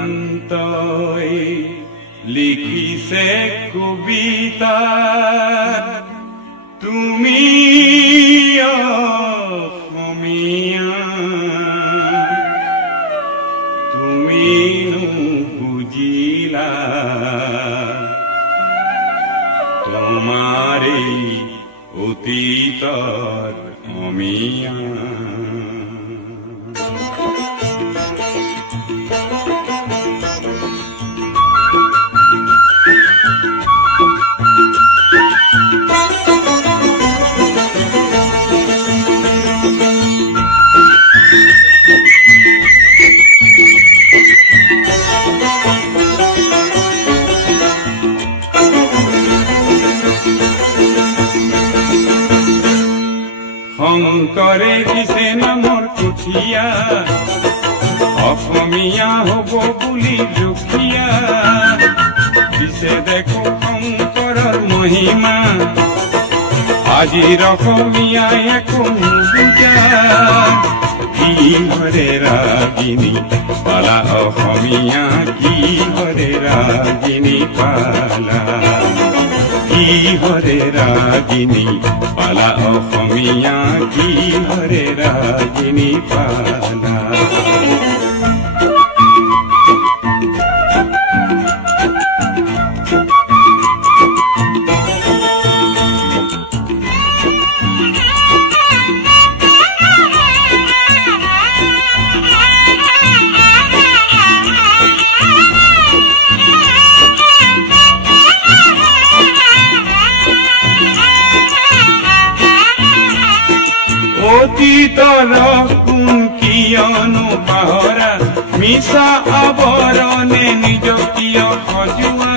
কমলাকান্তই লিখিছে কবিতা তুমি অসমীয়া তুমি বুজিলা তোমাৰ এই অতীতৰ অমিয়া শংকৰে দিছে নামৰ কুঠিয়া অসমীয়া হব বুলি দুখীয়া দিছে দেখো শংকৰৰ মহিমা আজিৰ অসমীয়াই একো নুবুজা কি হৰে ৰাগিনী পালা অসমীয়া কি হৰে ৰাগিনী পালা কি হৰে ৰাগিনী পালা অসমীয়া কি হৰে ৰাগিনী পালা অতীতৰ গুণ কিয়নো পাহৰা মিছা আৱৰণে নিজ কিয় সজোৱা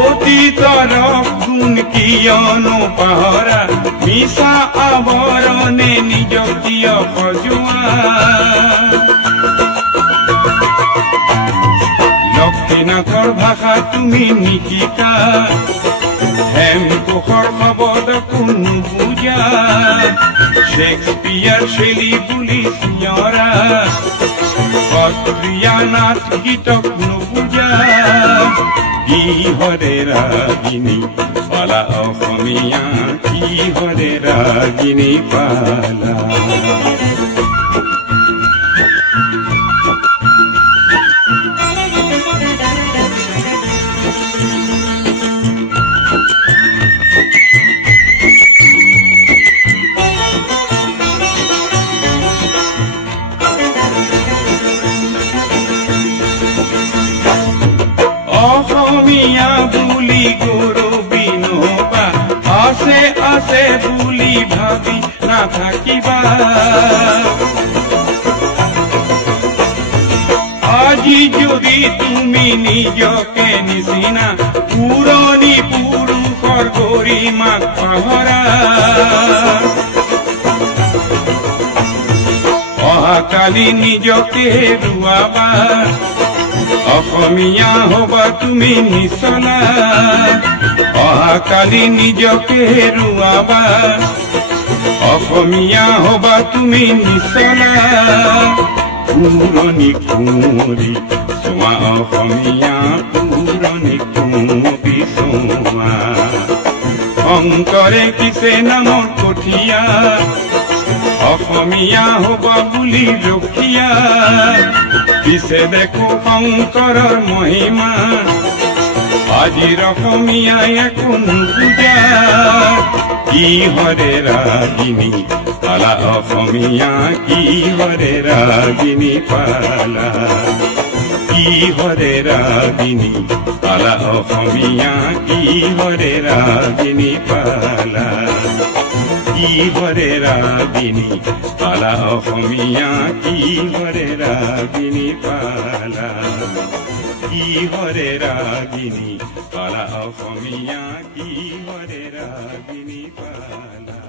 অতীতৰ গুণ কিয়নো পাহৰা মিছা আৱৰণে নিজ কিয় সজোৱা লক্ষ্মীনাথৰ ভাষা তুমি নিশিকা হেমকোষৰ শব্দকো নুবুজা শেক্সপিয়াৰ শৈলী বুলি চিঞৰা সত্ৰীয়া নাচ গীতক নুবুজা কি হৰে ৰাগিনী পালা অসমীয়া কি হৰে ৰাগিনী পালা অসমীয়া বুলি গৌৰৱী নবা আছে আছে বুলি ভাবি নাথাকিবা আজি যদি তুমি নিজকে নিচিনা পুৰণি পুৰুষৰ গৰিমাক পাহৰা অহাকালি নিজকে হেৰুৱাবা অসমীয়া হবা তুমি নিচলা অহাকালি নিজকে হেৰুৱাবা অসমীয়া হবা তুমি নিচলা পুৰণি কুঁৱৰী চোৱা অসমীয়া পুৰণি কুঁৱৰী চোৱা শংকৰে কিছে নামৰ কঠীয়া অসমীয়া হবা বুলি ৰখীয়া পিছে দেখো শংকৰৰ মহিমা আজিৰ অসমীয়াই একো নুবুজা কি হৰে ৰাগিনী পালা অসমীয়া কি হৰে ৰাগিনী পালা কি হৰে ৰাগিনী পালা অসমীয়া কি হৰে ৰাগিনী পালা কি হৰে ৰাগিনী পালা অসমীয়া কি হৰে ৰাগিনী পালা কি হৰে ৰাগিনী পালা অসমীয়া কি হৰে ৰাগিনী পালা